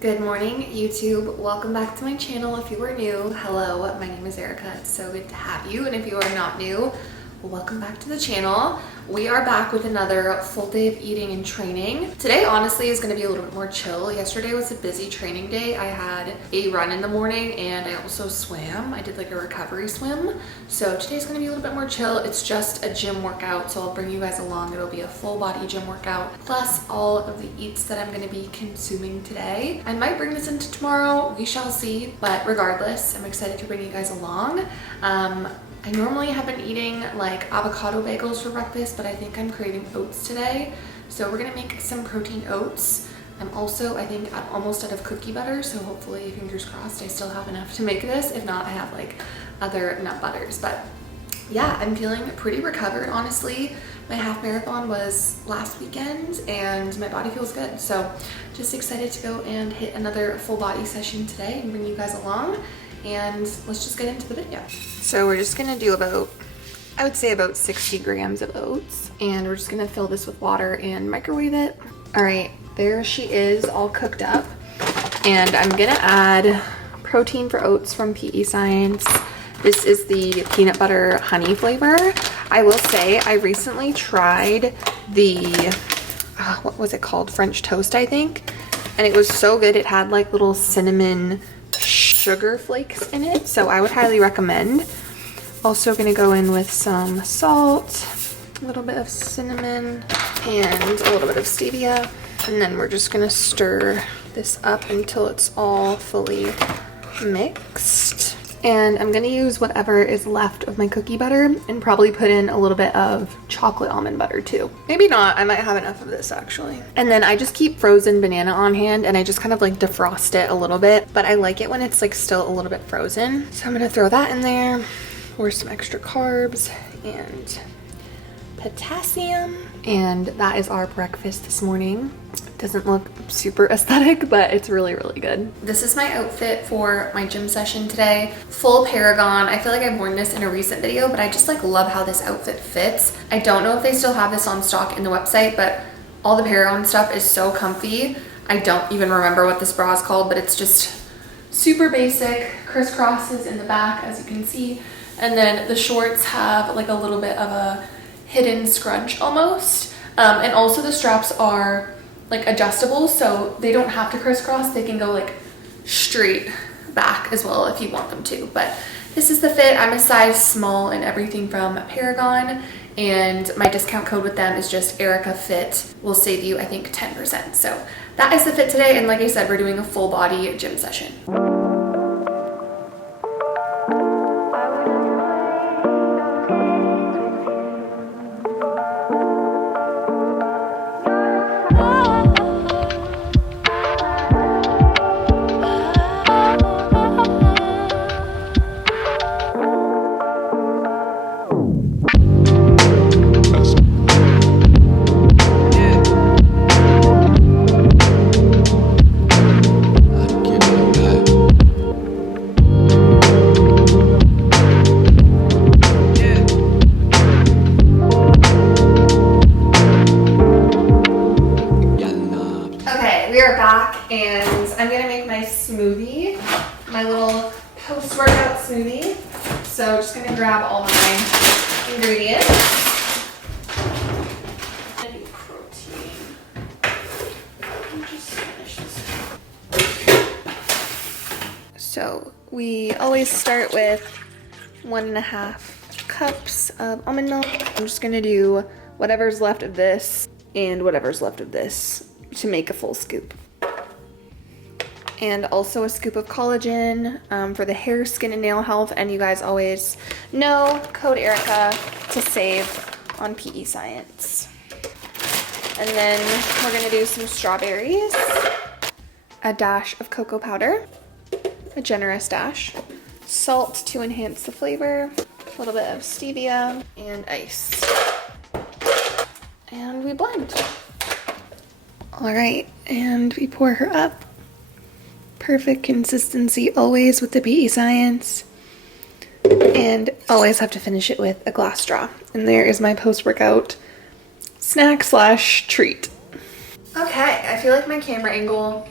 Good morning, YouTube. Welcome back to my channel. If you are new, hello, my name is Erica. It's so good to have you. And if you are not new, welcome back to the channel. We are back with another full day of eating and training. Today, honestly, is going to be a little bit more chill. Yesterday was a busy training day. I had a run in the morning and I also swam. I did like a recovery swim. So today's going to be a little bit more chill. It's just a gym workout, so I'll bring you guys along. It'll be a full body gym workout, plus all of the eats that I'm going to be consuming today. I might bring this into tomorrow. We shall see. But regardless, I'm excited to bring you guys along. I normally have been eating like avocado bagels for breakfast, but I think I'm craving oats today. So we're gonna make some protein oats. I'm also, I think, almost out of cookie butter, so hopefully, fingers crossed, I still have enough to make this. If not, I have like other nut butters. But yeah, I'm feeling pretty recovered, honestly. My half marathon was last weekend and my body feels good. So just excited to go and hit another full body session today and bring you guys along. And let's just get into the video. So we're just gonna do about, I would say about 60 grams of oats, and we're just gonna fill this with water and microwave it. All right, there she is, all cooked up. And I'm gonna add protein for oats from PEScience. This is the peanut butter honey flavor. I will say I recently tried the, what was it called? French toast, I think. And it was so good. It had like little cinnamon sugar flakes in it, so I would highly recommend. Also gonna go in with some salt, a little bit of cinnamon, and a little bit of stevia, and then we're just gonna stir this up until it's all fully mixed. And I'm gonna use whatever is left of my cookie butter and probably put in a little bit of chocolate almond butter too. Maybe not, I might have enough of this actually. And then I just keep frozen banana on hand and I just kind of like defrost it a little bit, but I like it when it's like still a little bit frozen. So I'm gonna throw that in there for some extra carbs and potassium. And that is our breakfast this morning. Doesn't look super aesthetic, but it's really, really good. This is my outfit for my gym session today. Full Paragon. I feel like I've worn this in a recent video, but I just like love how this outfit fits. I don't know if they still have this on stock in the website, but all the Paragon stuff is so comfy. I don't even remember what this bra is called, but it's just super basic. Crisscrosses in the back, as you can see. And then the shorts have like a little bit of a hidden scrunch almost. And also the straps are like adjustable, so they don't have to crisscross. They can go like straight back as well if you want them to. But this is the fit. I'm a size small in everything from Paragon, and my discount code with them is just EricaFit. Will save you, I think, 10%. So that is the fit today, and like I said, we're doing a full body gym session. And I'm gonna make my smoothie, my little post-workout smoothie. So just gonna grab all my ingredients. I'm gonna do protein. Just finish this. So we always start with 1.5 cups of almond milk. I'm just gonna do whatever's left of this and whatever's left of this to make a full scoop. And also a scoop of collagen for the hair, skin, and nail health. And you guys always know code Erica to save on PEScience. And then we're gonna do some strawberries, a dash of cocoa powder, a generous dash, salt to enhance the flavor, a little bit of stevia, and ice. And we blend. All right, and we pour her up. Perfect consistency always with the PEScience. And always have to finish it with a glass straw. And there is my post-workout snack slash treat. Okay, I feel like my camera angle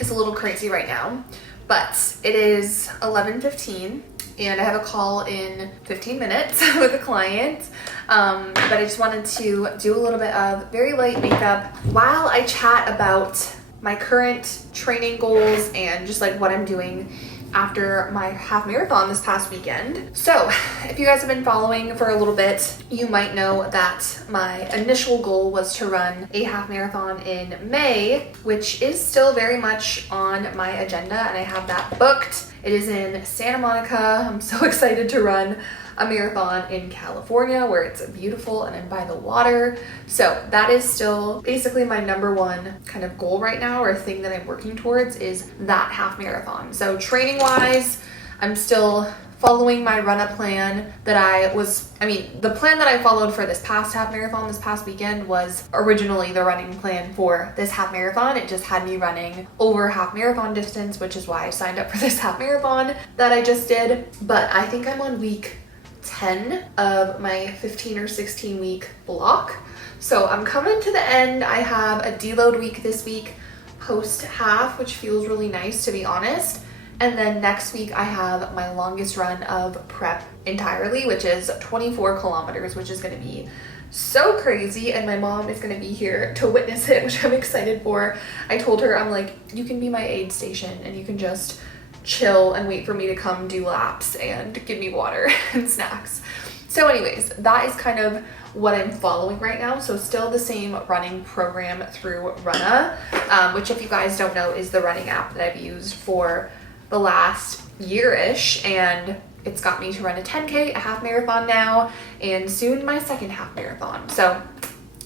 is a little crazy right now, but it is 11:15 and I have a call in 15 minutes with a client. But I just wanted to do a little bit of very light makeup while I chat about my current training goals and just like what I'm doing after my half marathon this past weekend. So if you guys have been following for a little bit, you might know that my initial goal was to run a half marathon in May, which is still very much on my agenda and I have that booked. It is in Santa Monica. I'm so excited to run a marathon in California where it's beautiful and I'm by the water. So that is still basically my number one kind of goal right now, or thing that I'm working towards, is that half marathon. So training wise, I'm still following my run-up plan that the plan that I followed for this past half marathon this past weekend was originally the running plan for this half marathon. It just had me running over half marathon distance, which is why I signed up for this half marathon that I just did. But I think I'm on week 10 of my 15 or 16 week block. So I'm coming to the end. I have a deload week this week post half, which feels really nice, to be honest. And then next week I have my longest run of prep entirely, which is 24 kilometers, which is going to be so crazy. And my mom is going to be here to witness it, which I'm excited for. I told her, I'm like, you can be my aid station and you can just chill and wait for me to come do laps and give me water and snacks. So anyways, that is kind of what I'm following right now. So still the same running program through Runna, which, if you guys don't know, is the running app that I've used for the last year-ish, and it's got me to run a 10K, a half marathon now, and soon my second half marathon. So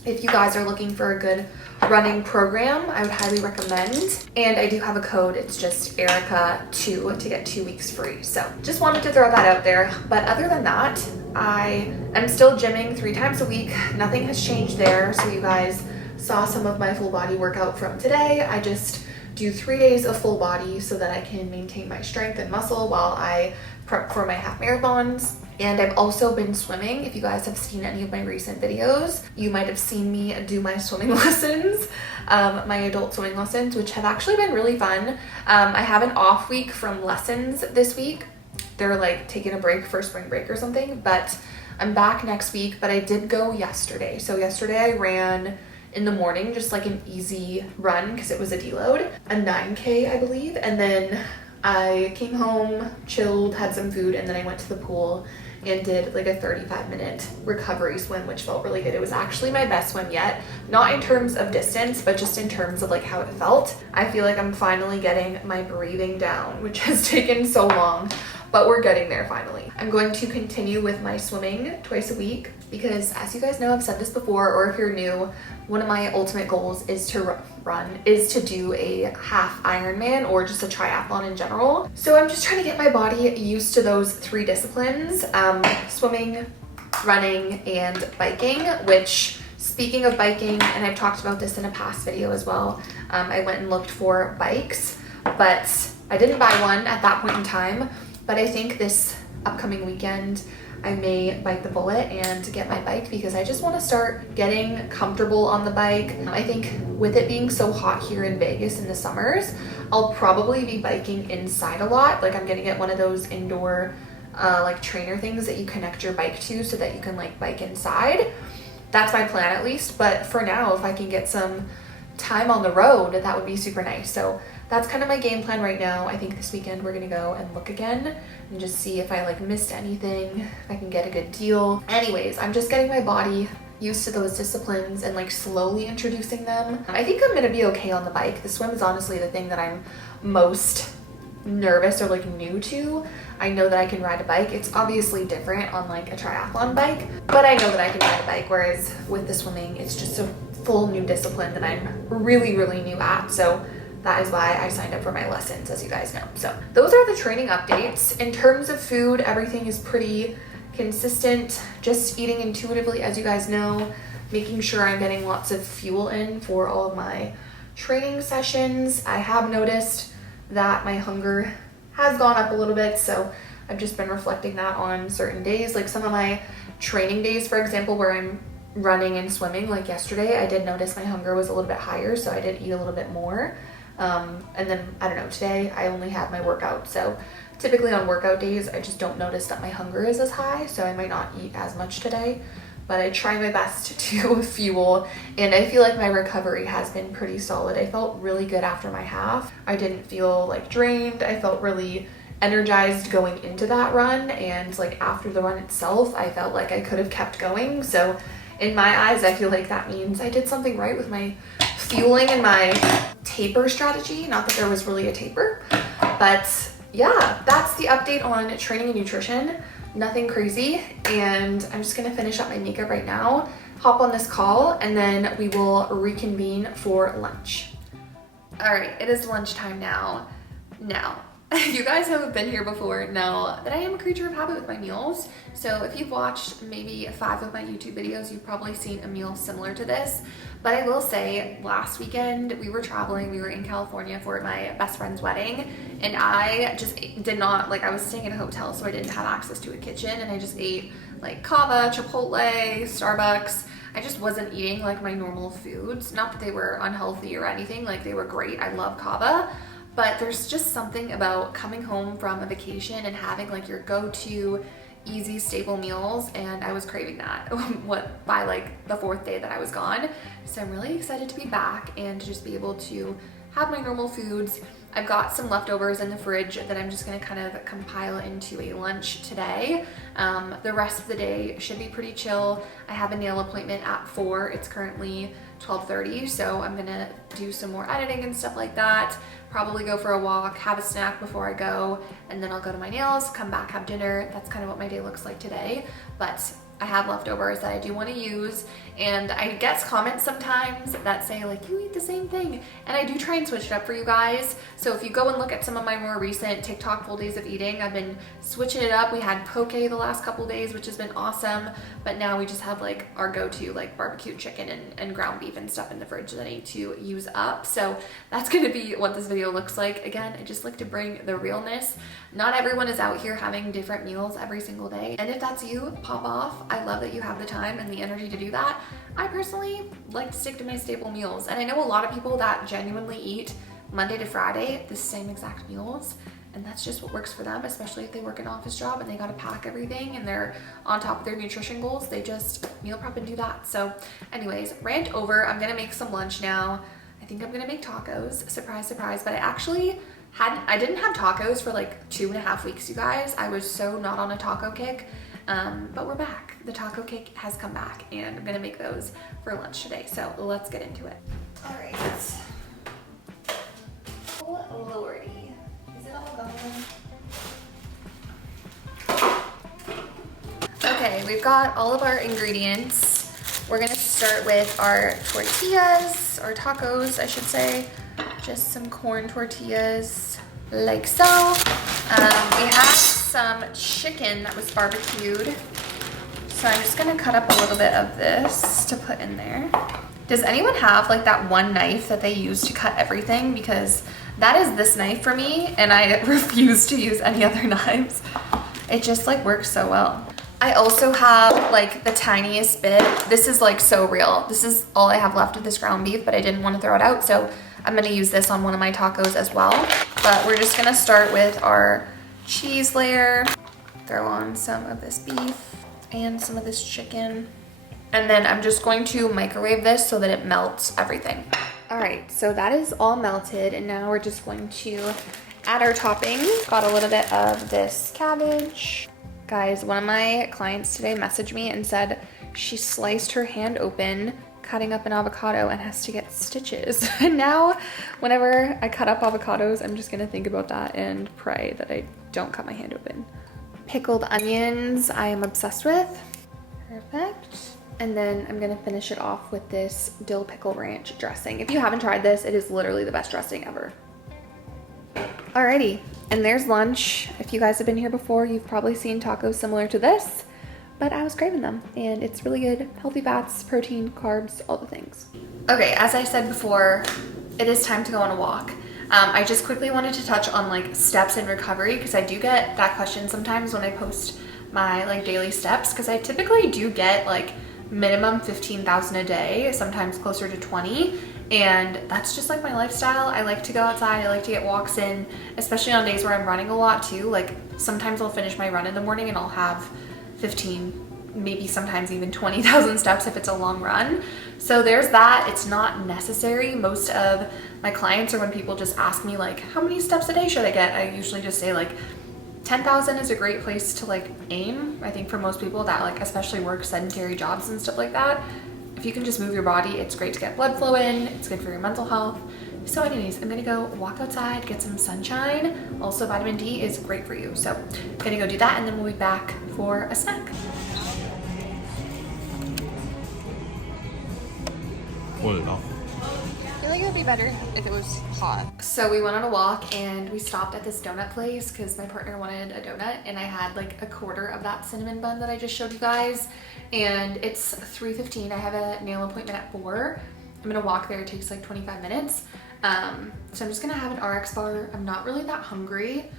if you guys are looking for a good running program, I would highly recommend. And I do have a code. It's just Erica2 to get 2 weeks free. So just wanted to throw that out there. But other than that, I am still gymming 3 times a week. Nothing has changed there. So you guys saw some of my full body workout from today. I just do 3 days of full body so that I can maintain my strength and muscle while I prep for my half marathons. And I've also been swimming. If you guys have seen any of my recent videos, you might have seen me do my swimming lessons, my adult swimming lessons, which have actually been really fun. I have an off week from lessons this week. They're like taking a break for spring break or something, but I'm back next week. But I did go yesterday. So yesterday I ran in the morning, just like an easy run because it was a deload, a 9K, I believe. And then I came home, chilled, had some food, and then I went to the pool and did like a 35-minute recovery swim, which felt really good. It was actually my best swim yet, not in terms of distance, but just in terms of like how it felt. I feel like I'm finally getting my breathing down, which has taken so long, but we're getting there finally. I'm going to continue with my swimming twice a week because, as you guys know, I've said this before, or if you're new, one of my ultimate goals is to do a half Ironman or just a triathlon in general. So I'm just trying to get my body used to those 3 disciplines, swimming, running, and biking, which, speaking of biking, and I've talked about this in a past video as well, I went and looked for bikes, but I didn't buy one at that point in time. But I think this upcoming weekend, I may bite the bullet and get my bike because I just want to start getting comfortable on the bike. I think with it being so hot here in Vegas in the summers, I'll probably be biking inside a lot. Like, I'm gonna get one of those indoor like trainer things that you connect your bike to so that you can like bike inside. That's my plan at least. But for now, if I can get some time on the road, that would be super nice. So that's kind of my game plan right now. I think this weekend we're gonna go and look again and just see if I like missed anything, if I can get a good deal. Anyways, I'm just getting my body used to those disciplines and like slowly introducing them. I think I'm gonna be okay on the bike. The swim is honestly the thing that I'm most nervous or like new to. I know that I can ride a bike. It's obviously different on like a triathlon bike, but I know that I can ride a bike, whereas with the swimming, it's just a full new discipline that I'm really, really new at. So that is why I signed up for my lessons, as you guys know. So those are the training updates. In terms of food, everything is pretty consistent, just eating intuitively, as you guys know, making sure I'm getting lots of fuel in for all of my training sessions. I have noticed that my hunger has gone up a little bit, so I've just been reflecting that on certain days. Like some of my training days, for example, where I'm running and swimming, like yesterday, I did notice my hunger was a little bit higher, so I did eat a little bit more. And then, I don't know, today I only had my workout. So typically on workout days, I just don't notice that my hunger is as high, so I might not eat as much today. But I try my best to fuel, and I feel like my recovery has been pretty solid. I felt really good after my half. I didn't feel like drained. I felt really energized going into that run, and like after the run itself, I felt like I could have kept going. So in my eyes, I feel like that means I did something right with my fueling and my taper strategy. Not that there was really a taper, but yeah, that's the update on training and nutrition. Nothing crazy, and I'm just gonna finish up my makeup right now, hop on this call, and then we will reconvene for lunch. All right, it is lunchtime now. Now, you guys who have been here before know that I am a creature of habit with my meals. So if you've watched maybe 5 of my YouTube videos, you've probably seen a meal similar to this. But I will say, last weekend we were traveling, we were in California for my best friend's wedding, and I just did not, like, I was staying in a hotel, so I didn't have access to a kitchen, and I just ate like Cava, Chipotle, Starbucks. I just wasn't eating like my normal foods. Not that they were unhealthy or anything, like they were great. I love Cava. But there's just something about coming home from a vacation and having like your go-to easy staple meals, and I was craving that by like the 4th day that I was gone. So I'm really excited to be back and to just be able to have my normal foods. I've got some leftovers in the fridge that I'm just gonna kind of compile into a lunch today. The rest of the day should be pretty chill. I have a nail appointment at 4. It's currently 12:30, so I'm gonna do some more editing and stuff like that. Probably go for a walk, have a snack before I go, and then I'll go to my nails, come back, have dinner. That's kind of what my day looks like today. But I have leftovers that I do want to use, and I get comments sometimes that say like, you eat the same thing, and I do try and switch it up for you guys. So if you go and look at some of my more recent TikTok full days of eating, I've been switching it up. We had poke the last couple days, which has been awesome, but now we just have like our go-to like barbecue chicken and ground beef and stuff in the fridge that I need to use up. So that's going to be what this video looks like. Again, I just like to bring the realness. Not everyone is out here having different meals every single day, and if that's you, pop off. I love that you have the time and the energy to do that. I personally like to stick to my staple meals, and I know a lot of people that genuinely eat Monday to Friday the same exact meals, and that's just what works for them, especially if they work an office job and they gotta pack everything and they're on top of their nutrition goals. They just meal prep and do that. So anyways, rant over. I'm gonna make some lunch now. I think I'm gonna make tacos. Surprise, surprise. But I didn't have tacos for like 2.5 weeks, you guys. I was so not on a taco kick. But we're back. The taco kick has come back, and I'm gonna make those for lunch today. So let's get into it. All right. Oh lordy, is it all gone? Okay, we've got all of our ingredients. We're gonna start with our tortillas, or tacos, I should say. Just some corn tortillas, like so. We have some chicken that was barbecued. So I'm just gonna cut up a little bit of this to put in there. Does anyone have like that one knife that they use to cut everything? Because that is this knife for me, and I refuse to use any other knives. It just like works so well. I also have like the tiniest bit. This is like so real. This is all I have left of this ground beef, but I didn't want to throw it out. So I'm gonna use this on one of my tacos as well. But we're just gonna start with our cheese layer. Throw on some of this beef and some of this chicken. And then I'm just going to microwave this so that it melts everything. All right, so that is all melted, and now we're just going to add our toppings. Got a little bit of this cabbage. Guys, one of my clients today messaged me and said she sliced her hand open cutting up an avocado and has to get stitches. And now whenever I cut up avocados, I'm just gonna think about that and pray that I don't cut my hand open. Pickled onions, I am obsessed with. Perfect. And then I'm gonna finish it off with this dill pickle ranch dressing. If you haven't tried this, it is literally the best dressing ever. Alrighty, and there's lunch. If you guys have been here before, you've probably seen tacos similar to this, but I was craving them, and it's really good. Healthy fats, protein, carbs, all the things. Okay, as I said before, it is time to go on a walk. I just quickly wanted to touch on like steps in recovery, because I do get that question sometimes when I post my like daily steps, because I typically do get like minimum 15,000 a day, sometimes closer to 20. And that's just like my lifestyle. I like to go outside, I like to get walks in, especially on days where I'm running a lot too. Like sometimes I'll finish my run in the morning and I'll have 15, maybe sometimes even 20,000 steps if it's a long run. So there's that. It's not necessary. Most of my clients, or when people just ask me like, how many steps a day should I get? I usually just say like 10,000 is a great place to like aim. I think for most people that like especially work sedentary jobs and stuff like that, if you can just move your body, it's great to get blood flow in. It's good for your mental health. So anyways, I'm gonna go walk outside, get some sunshine. Also vitamin D is great for you. So I'm gonna go do that and then we'll be back for a snack. Pull it off. I feel like it would be better if it was hot. So we went on a walk and we stopped at this donut place because my partner wanted a donut, and I had like a quarter of that cinnamon bun that I just showed you guys. And it's 3:15. I have a nail appointment at 4. I'm gonna walk there. It takes like 25 minutes. So I'm just gonna have an RX bar. I'm not really that hungry.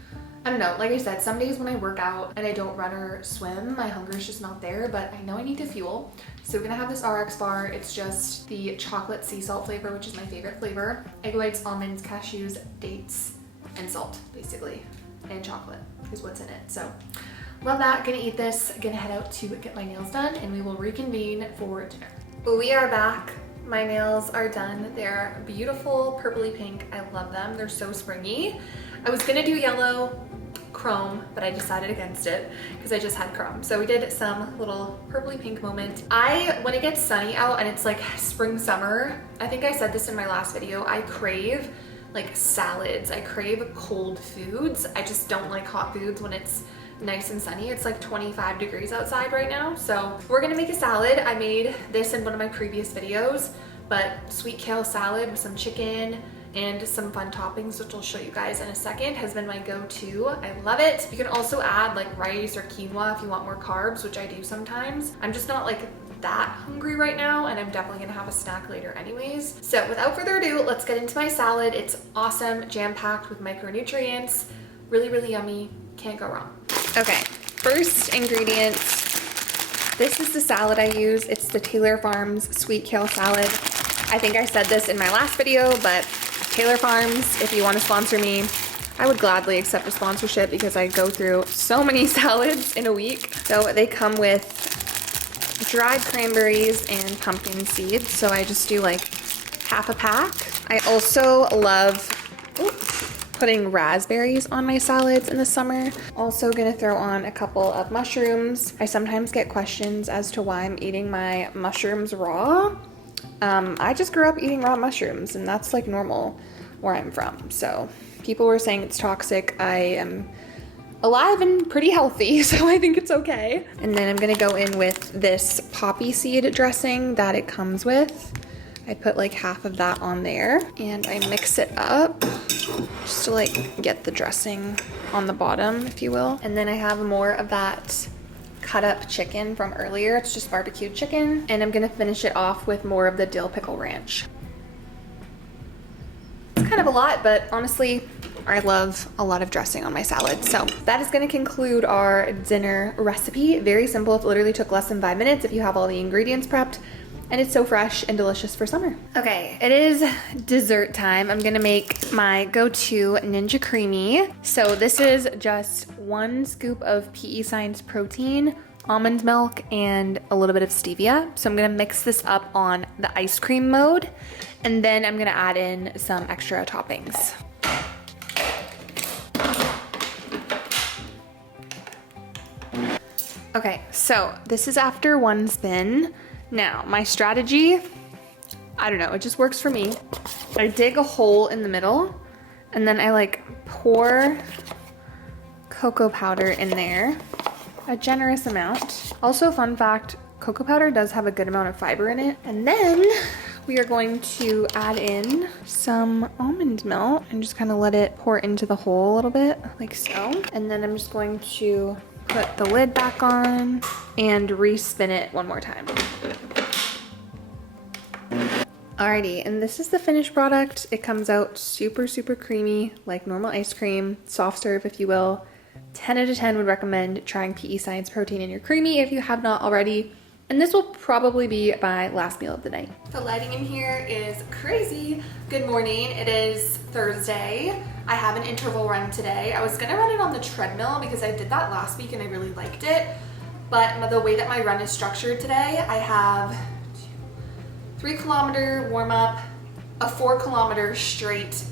I don't know, like I said, some days when I work out and I don't run or swim, my hunger is just not there, but I know I need to fuel. So we're gonna have this RX bar. It's just the chocolate sea salt flavor, which is my favorite flavor. Egg whites, almonds, cashews, dates, and salt, basically. And chocolate is what's in it. So love that. Gonna eat this, gonna head out to get my nails done, and we will reconvene for dinner. We are back. My nails are done. They're beautiful, purpley pink. I love them. They're so springy. I was gonna do yellow chrome, but I decided against it because I just had chrome. So we did some little purpley pink moment. When it gets sunny out and it's like spring, summer, I think I said this in my last video, I crave like salads. I crave cold foods. I just don't like hot foods when it's nice and sunny. It's like 25 degrees outside right now. So we're gonna make a salad. I made this in one of my previous videos, but sweet kale salad with some chicken and some fun toppings, which I'll show you guys in a second, has been my go-to. I love it. You can also add like rice or quinoa if you want more carbs, which I do sometimes. I'm just not like that hungry right now, and I'm definitely gonna have a snack later anyways. So without further ado, let's get into my salad. It's awesome, jam-packed with micronutrients, really, really yummy, can't go wrong. Okay, first ingredients. This is the salad I use. It's the Taylor Farms sweet kale salad. I think I said this in my last video, but Taylor Farms, if you want to sponsor me, I would gladly accept a sponsorship because I go through so many salads in a week. So they come with dried cranberries and pumpkin seeds. So I just do like half a pack. I also love putting raspberries on my salads in the summer. Also gonna throw on a couple of mushrooms. I sometimes get questions as to why I'm eating my mushrooms raw. I just grew up eating raw mushrooms, and that's like normal where I'm from. So people were saying it's toxic. I am alive and pretty healthy, so I think it's okay. And then I'm gonna go in with this poppy seed dressing that it comes with. I put like half of that on there and I mix it up just to like get the dressing on the bottom, if you will. And then I have more of that cut up chicken from earlier. It's just barbecued chicken, and I'm gonna finish it off with more of the dill pickle ranch. It's kind of a lot, but honestly, I love a lot of dressing on my salad. So that is gonna conclude our dinner recipe. Very simple. It literally took less than 5 minutes if you have all the ingredients prepped, and it's so fresh and delicious for summer. Okay, it is dessert time. I'm gonna make my go-to Ninja Creamy. So this is just 1 scoop of PEScience protein, almond milk, and a little bit of stevia. So I'm gonna mix this up on the ice cream mode, and then I'm gonna add in some extra toppings. Okay, so this is after 1 spin. Now, my strategy, I don't know, it just works for me. I dig a hole in the middle, and then I like pour cocoa powder in there, a generous amount. Also, fun fact, cocoa powder does have a good amount of fiber in it. And then we are going to add in some almond milk and just kind of let it pour into the hole a little bit, like so. And then I'm just going to put the lid back on and re-spin it one more time. Alrighty, and this is the finished product. It comes out super, super creamy, like normal ice cream, soft serve if you will. 10 out of 10 would recommend trying PEScience protein in your creamy if you have not already. And this will probably be my last meal of the night. The lighting in here is crazy. Good morning, it is Thursday. I have an interval run today. I was gonna run it on the treadmill because I did that last week and I really liked it. But the way that my run is structured today, I have 3 kilometer warm up, a 4 kilometer straight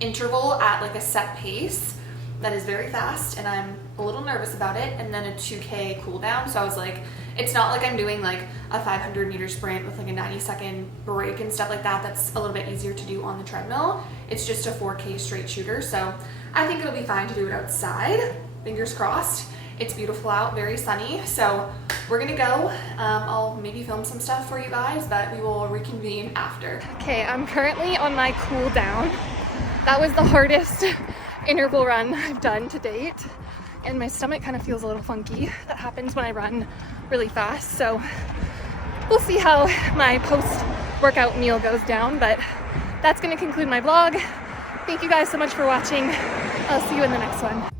interval at like a set pace that is very fast, and I'm a little nervous about it, and then a 2K cool down. So I was like, it's not like I'm doing like a 500 meter sprint with like a 90-second break and stuff like that. That's a little bit easier to do on the treadmill. It's just a 4K straight shooter. So I think it'll be fine to do it outside. Fingers crossed. It's beautiful out, very sunny. So we're gonna go. I'll maybe film some stuff for you guys, but we will reconvene after. Okay, I'm currently on my cool down. That was the hardest interval run I've done to date, and my stomach kind of feels a little funky. That happens when I run really fast, so we'll see how my post-workout meal goes down, but that's going to conclude my vlog. Thank you guys so much for watching. I'll see you in the next one.